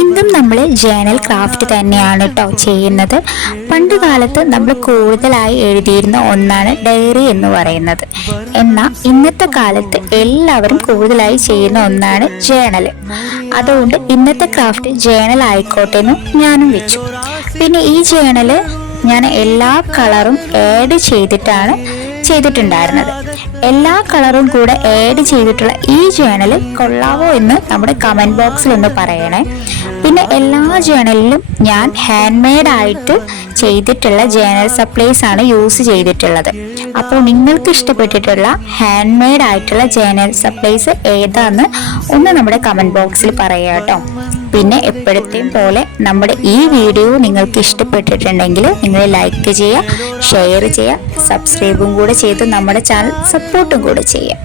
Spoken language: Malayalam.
ഇന്നും നമ്മൾ ജേണൽ ക്രാഫ്റ്റ് തന്നെയാണ് കേട്ടോ ചെയ്യുന്നത്. പണ്ട് കാലത്ത് നമ്മൾ കൂടുതലായി എഴുതിയിരുന്ന ഒന്നാണ് ഡയറി എന്ന് പറയുന്നത്. എന്നാൽ ഇന്നത്തെ കാലത്ത് എല്ലാവരും കൂടുതലായി ചെയ്യുന്ന ഒന്നാണ് ജേണൽ. അതുകൊണ്ട് ഇന്നത്തെ ക്രാഫ്റ്റ് ജേണൽ ആയിക്കോട്ടെ എന്ന് ഞാനും വെച്ചു. പിന്നെ ഈ ജേണൽ ഞാൻ എല്ലാ കളറും ആഡ് ചെയ്തിട്ടുണ്ടായിരുന്നത്. എല്ലാ കളറും കൂടെ ആഡ് ചെയ്തിട്ടുള്ള ഈ ജേണൽ കൊള്ളാവോ എന്ന് നമ്മുടെ കമൻറ്റ് ബോക്സിൽ ഒന്ന് പറയണേ. പിന്നെ എല്ലാ ജേണലിലും ഞാൻ ഹാൻഡ് മെയ്ഡ് ആയിട്ട് ചെയ്തിട്ടുള്ള ജേണൽ സപ്ലൈസ് ആണ് യൂസ് ചെയ്തിട്ടുള്ളത്. അപ്പോൾ നിങ്ങൾക്ക് ഇഷ്ടപ്പെട്ടിട്ടുള്ള ഹാൻഡ് മെയ്ഡ് ആയിട്ടുള്ള ജേണൽ സപ്ലൈസ് ഏതാന്ന് ഒന്ന് നമ്മുടെ കമൻറ്റ് ബോക്സിൽ പറയാം കേട്ടോ. പിന്നെ എപ്പോഴത്തെയും പോലെ നമ്മുടെ ഈ വീഡിയോ നിങ്ങൾക്ക് ഇഷ്ടപ്പെട്ടിട്ടുണ്ടെങ്കിൽ നിങ്ങൾ ലൈക്ക് ചെയ്യുക, ഷെയർ ചെയ്യുക, സബ്സ്ക്രൈബും കൂടെ ചെയ്ത് നമ്മുടെ ചാനൽ സപ്പോർട്ടും കൂടെ ചെയ്യുക.